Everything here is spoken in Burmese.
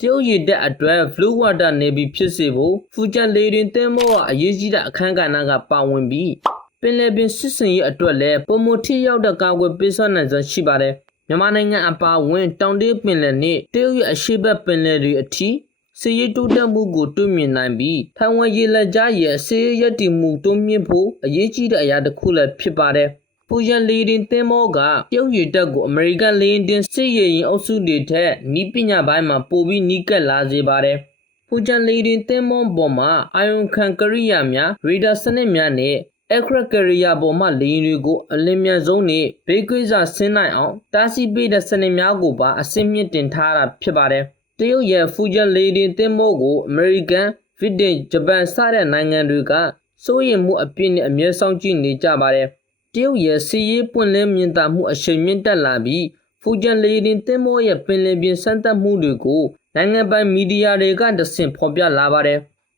တရုတ်ရည်တက်အတွက် Blue Water Navy ဖြစ်စေဖို့ဖူကျန်လေရင်တင်းမောကအရေးကြီးတဲ့အခန်းကဏ္ဍကပါဝင်ပြီးပင်လယ်ပင်စစ်စင်ရေးအတွက်လည်းပုံမထိရောက်တဲ့ကာကွယ်ပေးစွမ်းနိုင်စွမ်းရှိပါတယ်မြန်မာနိုင်ငံအပါအဝင်တောင်တရုတ်ပင်လယ်နဲ့တရုတ်ရဲ့အရှေ့ဘက်ပင်လယ်တွေအထိစီရေးတိုးတက်မှုကိုတွေ့မြင်နိုင်ပြီးထိုင်ဝမ်ရေလက်ကြားရဲ့စီရေးရည်တည်မှုတိုးမြင့်ဖို့အရေးကြီးတဲ့အရာတစ်ခုလည်းဖြစ်ပါတယ်။ ပူရန်လေရင်သင်းမောကတရုတ်ရည်တပ်ကိုအမေရိကန်လေရင်တင်စစ်ရေရင်အုပ်စုတွေထက်နီးပညာပိုင်းမှာပိုပြီးနီးကပ်လာစေပါတယ်။ပူကြံလေရင်သင်းမောပေါ်မှာအာယုံခံကရိယာများရေဒါစနစ်များနဲ့အခရကရိယာပေါ်မှလေရင်တွေကိုအလင်းမြန်ဆုံးနဲ့ဘေးကွေးစာဆင်းနိုင်အောင်တားဆီးပေးတဲ့စနစ်များကိုပါအစင်းမြင့်တင်ထားတာဖြစ်ပါတယ်။တရုတ်ရဲ့ဖူဂျန်လေရင်သင်းမောကိုအမေရိကန်ဗြိတိန်ဂျပန်စတဲ့နိုင်ငံတွေကစိုးရိမ်မှုအပြည့်နဲ့အမြဲဆောင်ကြည့်နေကြပါတယ်။ တရုတ်ရဲ့စီးရေးပွင့်လင်းမြင်သာမှုအရှိန်မြင့်တက်လာပြီးဖူဂျန်လေရင်တင်းမောရဲ့ပင်လယ်ပြင်စမ်းသပ်မှုတွေကိုနိုင်ငံပိုင်မီဒီယာတွေကတဆင့်ဖော်ပြလာပါတယ်